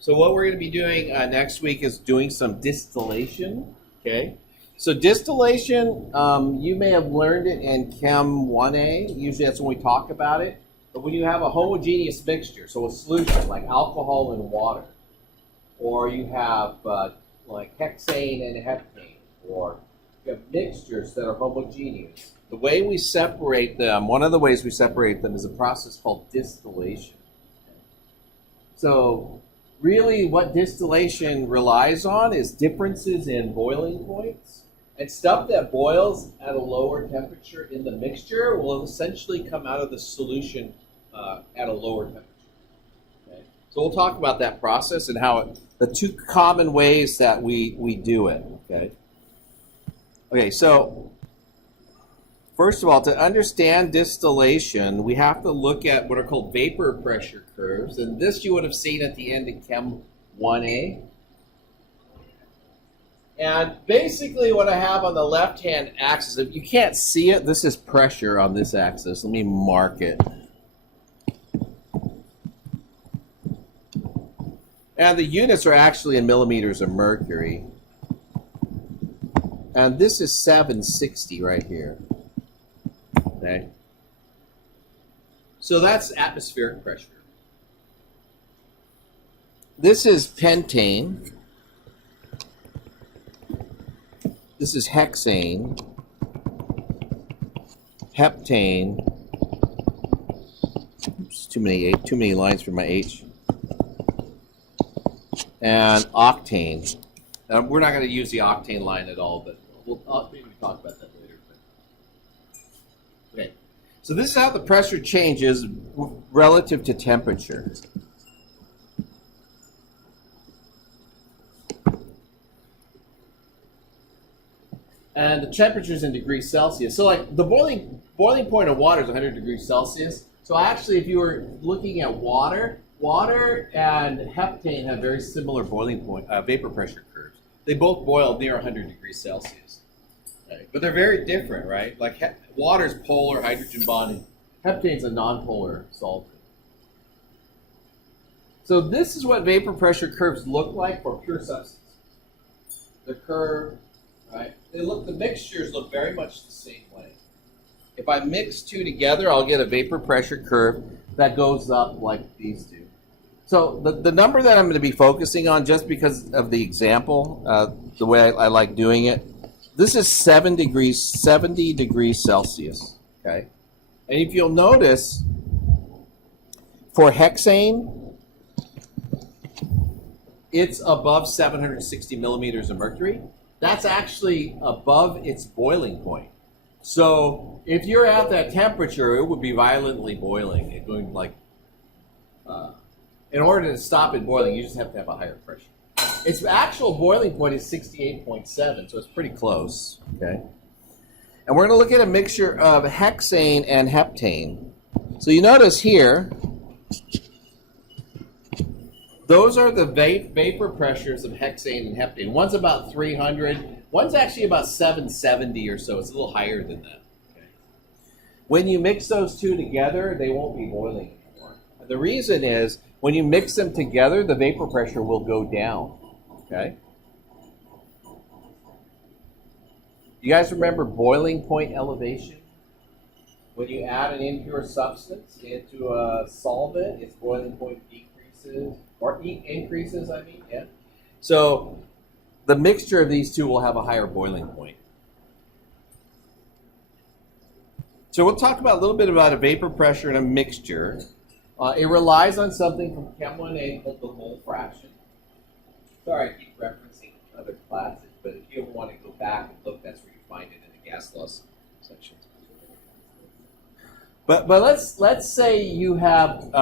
So what we're going to be doing next week is doing some distillation. Okay. So distillation, you may have learned it in Chem 1A. Usually that's when we talk about it. But when you have a homogeneous mixture, so a solution like alcohol and water, or you have like hexane and heptane, or you have mixtures that are homogeneous. The way we separate them, one of the ways we separate them is a process called distillation. So really what distillation relies on is differences in boiling points. And stuff that boils at a lower temperature in the mixture will essentially come out of the solution at a lower temperature. Okay? So we'll talk about that process and how the two common ways that we do it. Okay, so first of all, to understand distillation, we have to look at what are called vapor pressure curves. And this you would have seen at the end of Chem 1A. And basically what I have on the left-hand axis, if you can't see it, this is pressure on this axis. Let me mark it. And the units are actually in millimeters of mercury. And this is 760 right here. Okay. So that's atmospheric pressure. This is pentane. This is hexane, heptane. Oops, too many lines for my H. And octane. Now, we're not going to use the octane line at all, but we'll maybe talk about that later. Okay, so this is how the pressure changes relative to temperature. And the temperatures in degrees Celsius. So like the boiling point of water is 100 degrees Celsius. So actually if you were looking at water and heptane have very similar boiling point, vapor pressure curves. They both boil near 100 degrees Celsius. Okay. But they're very different, right? Like water is polar, hydrogen bonding. Heptane is a nonpolar solvent. So this is what vapor pressure curves look like for pure substance. The curve, right? The mixtures look very much the same way. If I mix two together, I'll get a vapor pressure curve that goes up like these two. So the number that I'm going to be focusing on, just because of the example, the way I like doing it, this is 70 degrees Celsius. Okay, and if you'll notice, for hexane, it's above 760 millimeters of mercury. That's actually above its boiling point. So if you're at that temperature, it would be violently boiling. It's going like, in order to stop it boiling, you just have to have a higher pressure. Its actual boiling point is 68.7, so it's pretty close. Okay, and we're going to look at a mixture of hexane and heptane. So you notice here, those are the vapor pressures of hexane and heptane. One's about 300. One's actually about 770 or so. It's a little higher than that. Okay. When you mix those two together, they won't be boiling anymore. The reason is, when you mix them together, the vapor pressure will go down. Okay. You guys remember boiling point elevation? When you add an impure substance into a solvent, its boiling point decreases. Or increases, I mean, yeah. So the mixture of these two will have a higher boiling point. So we'll talk about a little bit about a vapor pressure in a mixture. It relies on something from Chem 1A called the mole fraction. Sorry, I keep referencing other classes, but if you ever want to go back and look, that's where you find it in the gas loss section. But let's say you have.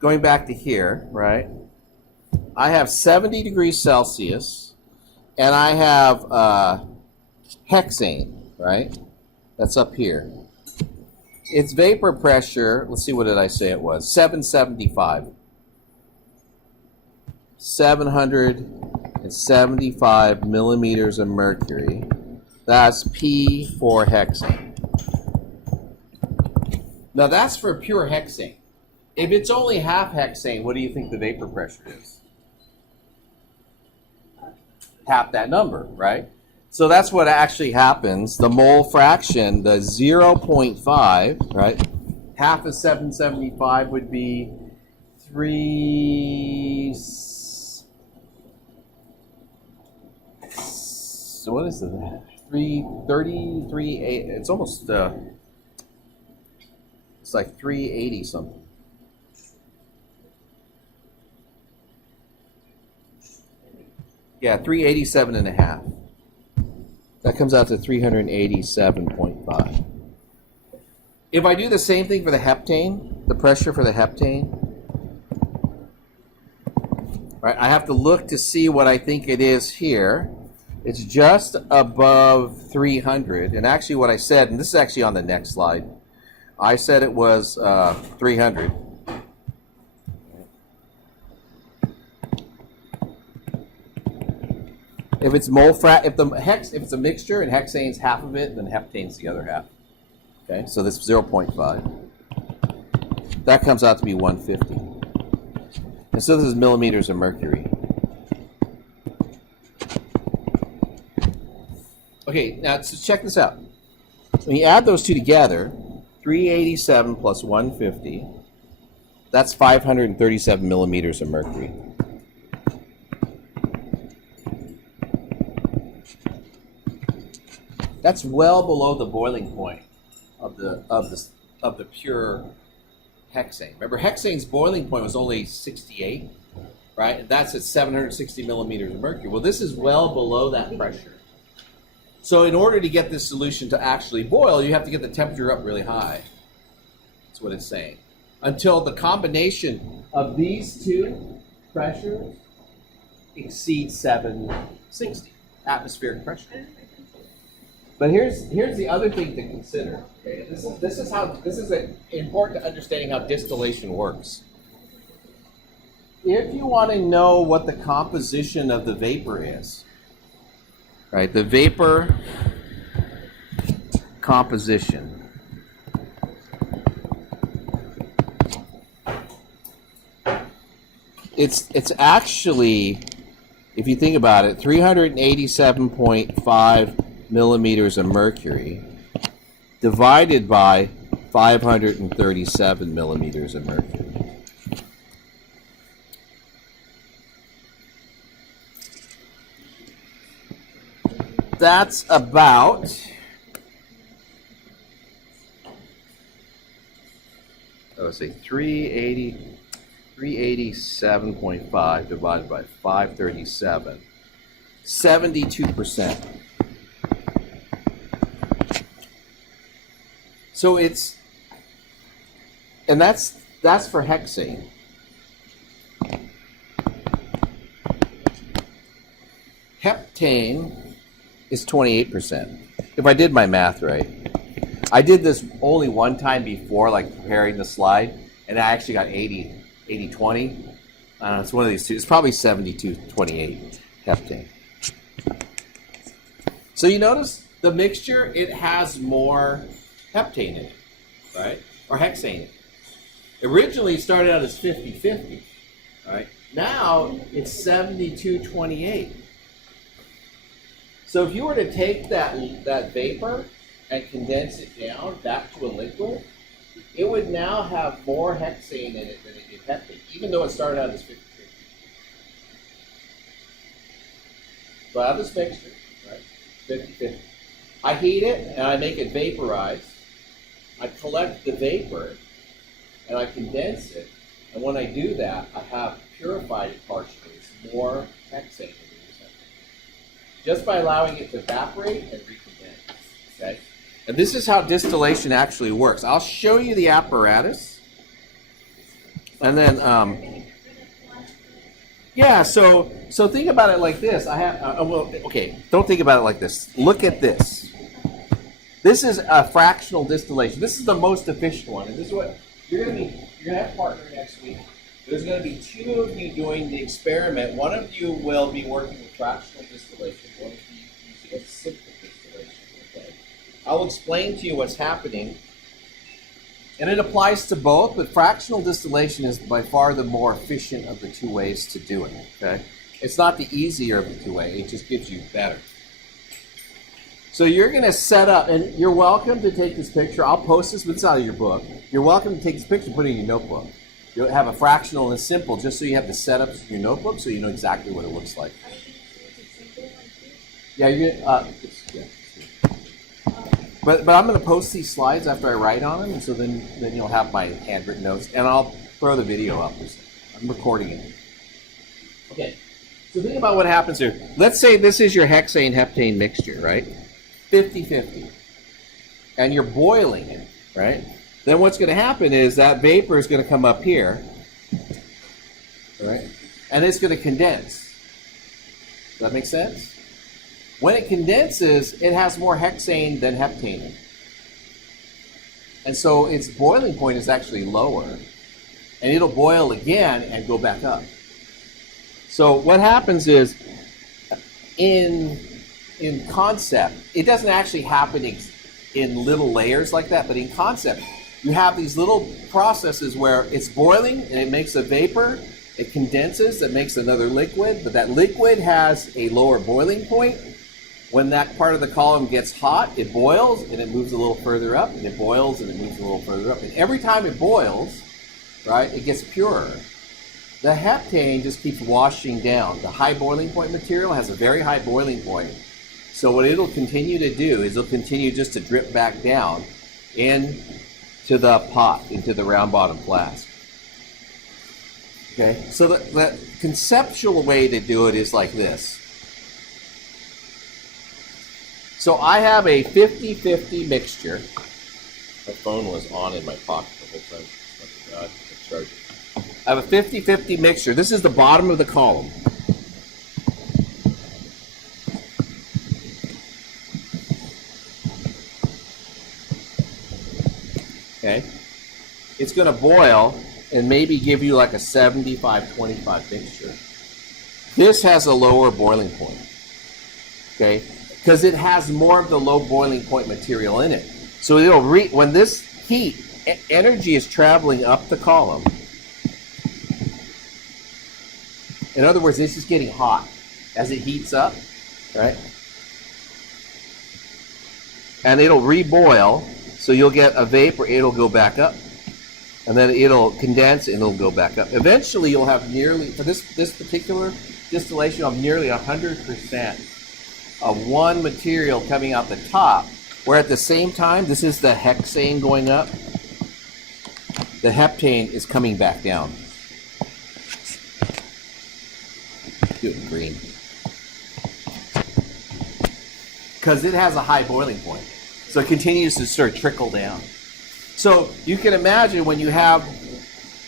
Going back to here, right? I have 70 degrees Celsius, and I have hexane, right? That's up here. Its vapor pressure, let's see, what did I say it was? 775. 775 millimeters of mercury. That's P for hexane. Now that's for pure hexane. If it's only half hexane, what do you think the vapor pressure is? Half that number, right? So that's what actually happens. The mole fraction, the 0.5, right? Half of 775 would be 3. So what is it? 330, 38. It's almost, it's like 380 something. Yeah, 387 and a half. That comes out to 387.5. If I do the same thing for the heptane, the pressure for the heptane, right, I have to look to see what I think it is here. It's just above 300. And actually what I said, and this is actually on the next slide, I said it was 300. If it's if it's a mixture and hexane's half of it, then heptane's the other half. Okay, so this 0.5. That comes out to be 150. And so this is millimeters of mercury. Okay, now so check this out. When you add those two together, 387 plus 150, that's 537 millimeters of mercury. That's well below the boiling point of the pure hexane. Remember, hexane's boiling point was only 68, right? And that's at 760 millimeters of mercury. Well, this is well below that pressure. So in order to get this solution to actually boil, you have to get the temperature up really high. That's what it's saying. Until the combination of these two pressures exceeds 760 atmospheric pressure. But here's the other thing to consider. Okay? This is important to understanding how distillation works. If you want to know what the composition of the vapor is, right? The vapor composition. It's actually, if you think about it, 387.5 millimeters of mercury divided by 537 millimeters of mercury. That's about, let's say 387.5 divided by 537, 72%. So it's, and that's for hexane. Heptane is 28%. If I did my math right. I did this only one time before, like preparing the slide, and I actually got 80-20. It's one of these two. It's probably 72-28 heptane. So you notice the mixture, it has more heptane in it, right? Or hexane in it. Originally it started out as 50-50, right? Now it's 72-28. So if you were to take that vapor and condense it down back to a liquid, it would now have more hexane in it than it did heptane, even though it started out as 50-50. So I have this mixture, right? 50-50. I heat it and I make it vaporize. I collect the vapor and I condense it, and when I do that, I have purified it partially. It's more hexane than it is heptane. Just by allowing it to evaporate and recondense. Okay? And this is how distillation actually works. I'll show you the apparatus, and then yeah. So think about it like this. I have don't think about it like this. Look at this. This is a fractional distillation. This is the most efficient one, and this is what you're going to have a partner next week. There's going to be two of you doing the experiment. One of you will be working with fractional distillation. One of you using a simple distillation. Okay. I'll explain to you what's happening And it applies to both, but fractional distillation is by far the more efficient of the two ways to do it, okay? It's not the easier of the two ways, it just gives you better. So you're going to set up, and you're welcome to take this picture. I'll post this, but it's out of your book. You're welcome to take this picture and put it in your notebook. You'll have a fractional and simple just so you have the setups in your notebook so you know exactly what it looks like. Yeah, you're gonna, yeah. But I'm going to post these slides after I write on them, and so then you'll have my handwritten notes, and I'll throw the video up. I'm recording it. Okay, so think about what happens here. Let's say this is your hexane-heptane mixture, right? 50-50. And you're boiling it, right? Then what's going to happen is that vapor is going to come up here, right? And it's going to condense. Does that make sense? When it condenses, it has more hexane than heptane in it. And so its boiling point is actually lower. And it'll boil again and go back up. So what happens is, in concept, it doesn't actually happen in little layers like that, but in concept, you have these little processes where it's boiling and it makes a vapor, it condenses, it makes another liquid, but that liquid has a lower boiling point. When that part of the column gets hot, it boils and it moves a little further up, and it boils and it moves a little further up. And every time it boils, right, it gets purer. The heptane just keeps washing down. The high boiling point material has a very high boiling point. So what it'll continue to do is it'll continue just to drip back down into the pot, into the round bottom flask. Okay, so the conceptual way to do it is like this. So I have a 50-50 mixture. My phone was on in my pocket the whole time. Oh God, I charged it. I have a 50-50 mixture. This is the bottom of the column. Okay, it's going to boil and maybe give you like a 75-25 mixture. This has a lower boiling point, okay, because it has more of the low boiling point material in it. So it'll when this heat energy is traveling up the column. In other words, this is getting hot as it heats up, right? And it'll reboil. So you'll get a vapor, it'll go back up, and then it'll condense and it'll go back up. Eventually you'll have nearly, for this particular distillation, you'll have nearly 100% of one material coming out the top, where at the same time, this is the hexane going up, the heptane is coming back down. Do it in green. Because it has a high boiling point. So it continues to sort of trickle down. So you can imagine when you have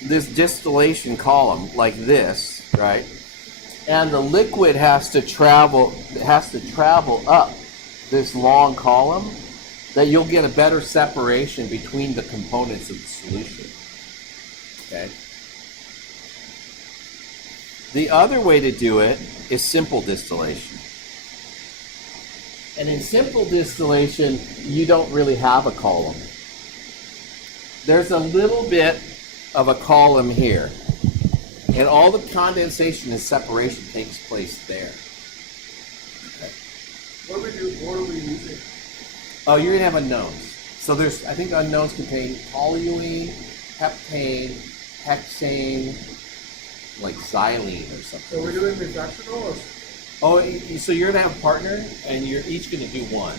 this distillation column like this, right? And the liquid has to travel up this long column, that you'll get a better separation between the components of the solution. Okay? The other way to do it is simple distillation. And in simple distillation, you don't really have a column. There's a little bit of a column here. And all the condensation and separation takes place there. Okay. What are we using? Oh, you're going to have unknowns. So there's, I think unknowns contain toluene, heptane, hexane, like xylene or something. So we're doing the fractional or? Oh, so you're going to have a partner, and you're each going to do one.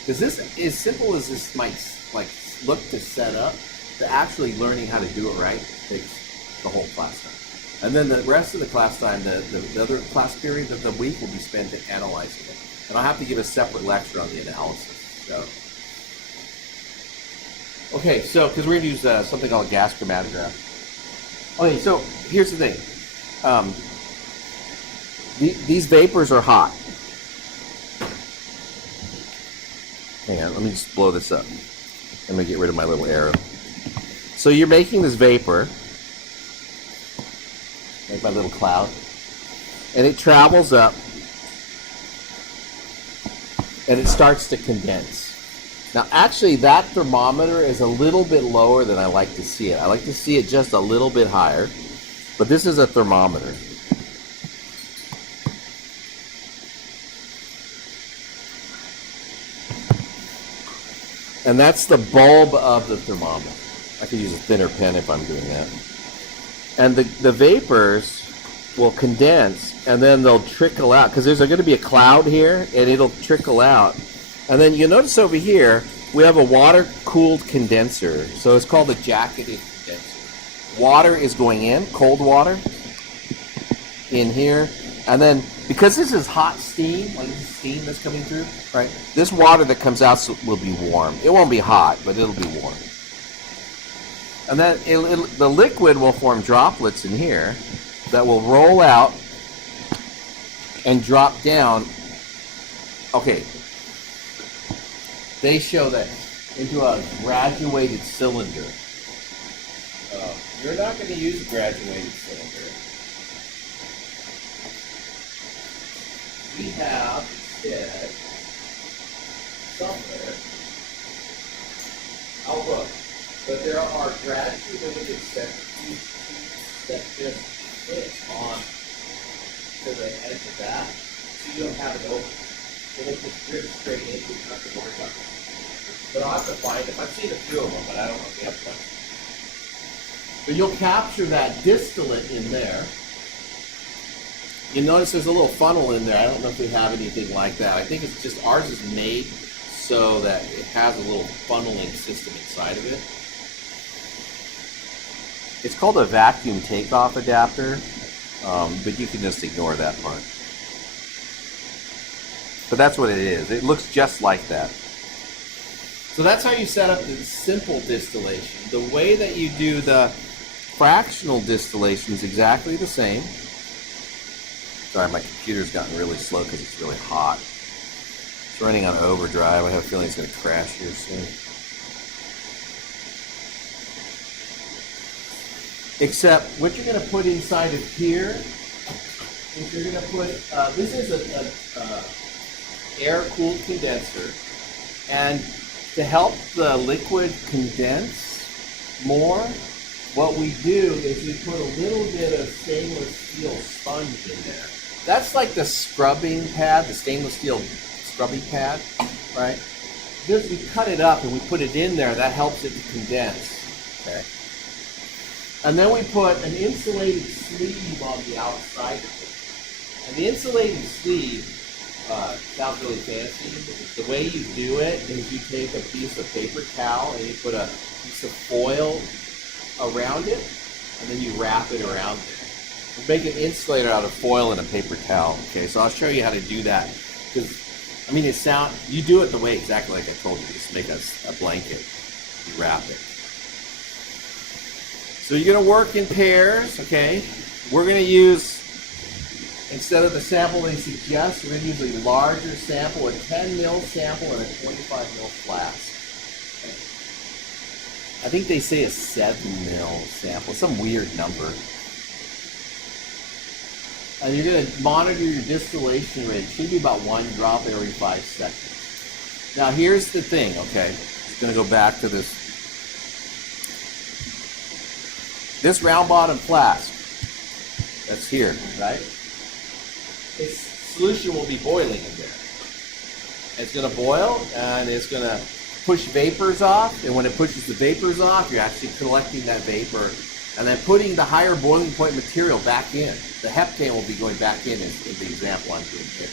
Because this, as simple as this might like look to set up, to actually learning how to do it right takes the whole class time. And then the rest of the class time, the other class period of the week will be spent analyzing it. And I'll have to give a separate lecture on the analysis. So, okay, so because we're going to use something called a gas chromatograph. Okay, so here's the thing. These vapors are hot. Hang on, let me just blow this up. I'm going to get rid of my little arrow. So you're making this vapor, like my little cloud, and it travels up, and it starts to condense. Now, actually, that thermometer is a little bit lower than I like to see it. I like to see it just a little bit higher, but this is a thermometer. And that's the bulb of the thermometer. I could use a thinner pen if I'm doing that. And the vapors will condense, and then they'll trickle out, because there's going to be a cloud here, and it'll trickle out. And then you'll notice over here, we have a water-cooled condenser. So it's called a jacketed condenser. Water is going in, cold water, in here. And then, because this is hot steam, like this is steam that's coming through, right? This water that comes out will be warm. It won't be hot, but it'll be warm. And then the liquid will form droplets in here that will roll out and drop down. Okay. They show that into a graduated cylinder. You're not going to use a graduated cylinder. We have instead somewhere. I'll look, but there are graduated centrifuges that just fit on to the edge of that, so you don't have it open. It'll just drip straight into it, not to worry about it. But I'll have to find them. I've seen a few of them, but I don't know if they have one. But you'll capture that distillate in there. You notice there's a little funnel in there. I don't know if we have anything like that. I think it's just ours is made so that it has a little funneling system inside of it. It's called a vacuum takeoff adapter, but you can just ignore that part. But that's what it is. It looks just like that. So that's how you set up the simple distillation. The way that you do the fractional distillation is exactly the same. Sorry, my computer's gotten really slow because it's really hot. It's running on overdrive. I have a feeling it's going to crash here soon. Except what you're going to put inside of here is you're going to put, this is an air-cooled condenser, and to help the liquid condense more, what we do is we put a little bit of stainless steel sponge in there. That's like the scrubbing pad, the stainless steel scrubbing pad, right? Just we cut it up and we put it in there. That helps it to condense, okay? And then we put an insulated sleeve on the outside of it. And the insulated sleeve sounds really fancy. The way you do it is you take a piece of paper towel and you put a piece of foil around it, and then you wrap it around it. We make an insulator out of foil and a paper towel. Okay, so I'll show you how to do that. Because, I mean, you do it the way exactly like I told you. Just make a blanket, you wrap it. So you're going to work in pairs, okay? We're going to use, instead of the sample they suggest, we're going to use a larger sample, a 10 mil sample and a 25 mil flask. Okay. I think they say a 7 mil sample, some weird number. And you're going to monitor your distillation rate. It should be about 1 drop every 5 seconds. Now here's the thing, okay? I'm going to go back to this. This round bottom flask that's here, right? This solution will be boiling in there. It's going to boil and it's going to push vapors off, and when it pushes the vapors off, you're actually collecting that vapor and then putting the higher boiling point material back in. The heptane will be going back in the example I'm doing here.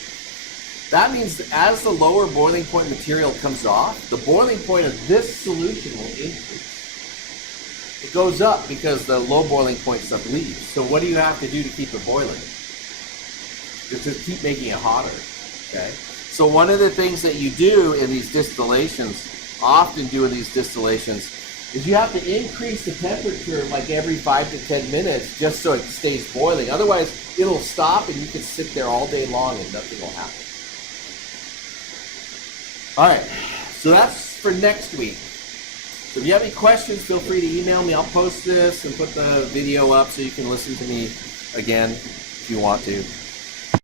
That means that as the lower boiling point material comes off, the boiling point of this solution will increase. It goes up because the low boiling point stuff leaves. So what do you have to do to keep it boiling? Just keep making it hotter, okay? So one of the things that you do in these distillations, is you have to increase the temperature like every 5 to 10 minutes just so it stays boiling. Otherwise, it'll stop and you can sit there all day long and nothing will happen. All right, so that's for next week. So if you have any questions, feel free to email me. I'll post this and put the video up so you can listen to me again if you want to.